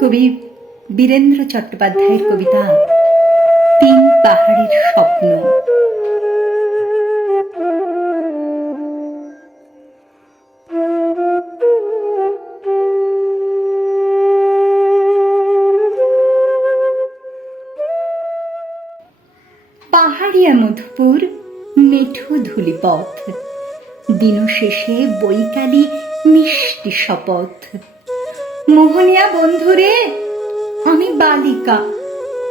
কবি বীরেন্দ্র চট্টোপাধ্যায়ের কবিতা তিন পাহাড়ের স্বপ্ন। পাহাড়িয়া মধুপুর মেঠো ধূলিপথ, দিন শেষে বৈকালী মিষ্টি শপথ। মোহনিয়া বন্ধুরে, আমি বালিকা,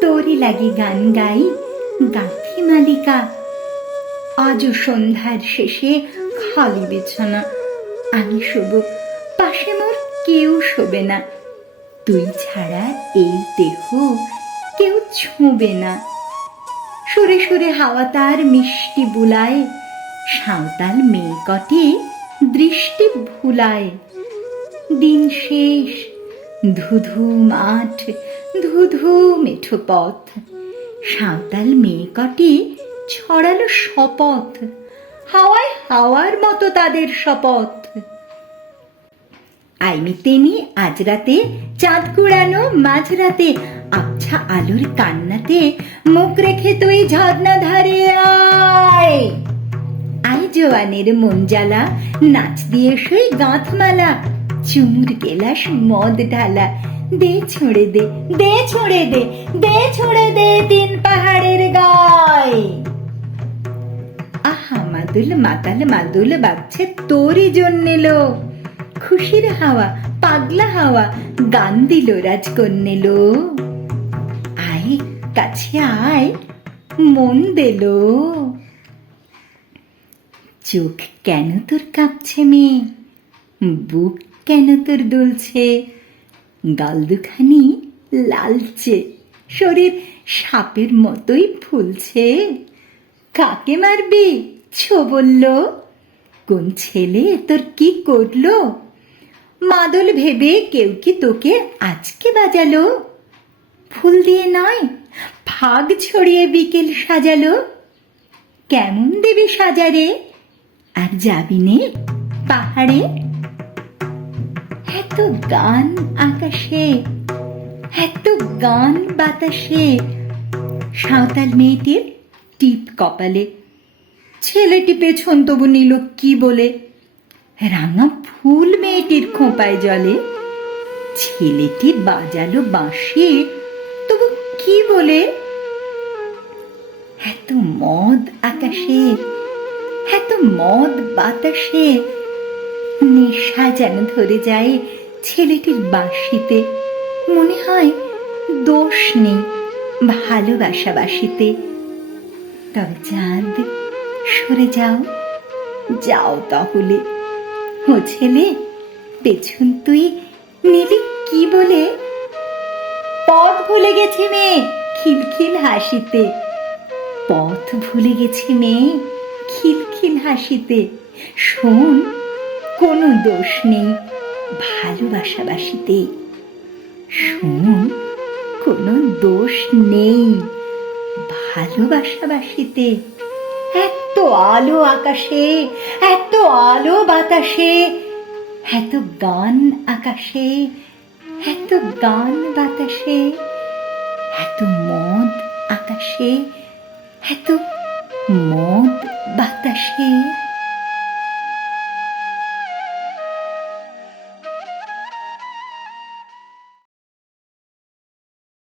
তোরি লাগি গান গাই, গাথি মালিকা। আজও সন্ধ্যার শেষে খালি বিছানা, আমি শোব, পাশে মোর কেউ শোবে না। তুই ছাড়া এই দেহ কেউ ছুঁবে না। সুরে সুরে হাওয়া তার মিষ্টি বুলায়, সাঁওতাল মেয়ে কটি দৃষ্টি ভুলায়। দিন শেষ, ধুধু মাঠ, ধুধু মেঠো পথ, সাঁওতাল মেয়ে কটি ছড়ালো শপথ, হাওয়ায় হাওয়ার মতো তাদের শপথ। আইনি তেনি আজ রাতে, চাঁদ কুড়ানো মাঝরাতে, আবছা আলোর কান্নাতে মুখ রেখে তুই ঝর্ণা ধারে আয়। আয় জোয়ানের মন জ্বালা, নাচ দিয়ে শুই গাঁথমালা, চুমুর গেলাস মদ ঢালা। দে ছুঁড়ে দে, দে ছুঁড়ে দে, দে ছুঁড়ে দে তিন পাহাড়ের গায়। আহা মাদুল মাতাল মাদুল বাজছে তোরই জন্যে লো, খুশির হাওয়া পাগলা হাওয়া গান দিল রাজকন্যেলো। আয় কাছে আয়, মন দিলো। চোখ কেন তোর কাঁপছে মেয়ে, বুক কেন তোর দুলছে, গাল দুখানি লালচে, শরীর সাপের মতোই ফুলছে। কাকে মারবি ছো বলল, কোন ছেলে তোর কি করলো, মাদল ভেবে কেউ কি তোকে আজকে বাজালো। ফুল দিয়ে নয়, ফাগ ছড়িয়ে বিকেল সাজালো। কেমন দেবী সাজারে, আর যাবি নে পাহাড়ে। এত গান আকাশে, এত গান বাতাসে, সাঁওতাল মেয়েটির টিপ কপালে। ছেলেটি পেছন তবু নিল কি বলে, রাঙা ফুল মেয়েটির খোঁপায় জলে। ছেলেটি বাজালো বাঁশি, তবু কি বলে। এত মদ আকাশে, এত মদ বাতাসে, নেশা যেন ধরে যায় ছেলেটির বাঁশিতে। মনে হয় দোষ নেই ভালোবাসা বাসিতে। তবে চাঁদ সরে যাও, যাও তাহলে। ও ছেলে, পেছন তুই নিলি কি বলে। পথ ভুলে গেছি মেয়ে খিলখিল হাসিতে, পথ ভুলে গেছি মেয়ে খিলখিল হাসিতে। শোন, কোনো দোষ নেই ভালোবাসা বাসিতে। শোন, কোনো দোষ নেই ভালোবাসা বাসিতে। এত আলো আকাশে, এত আলো বাতাসে, এত গান আকাশে, এত গান বাতাসে, এত মদ আকাশে, এত মদ বাতাসে।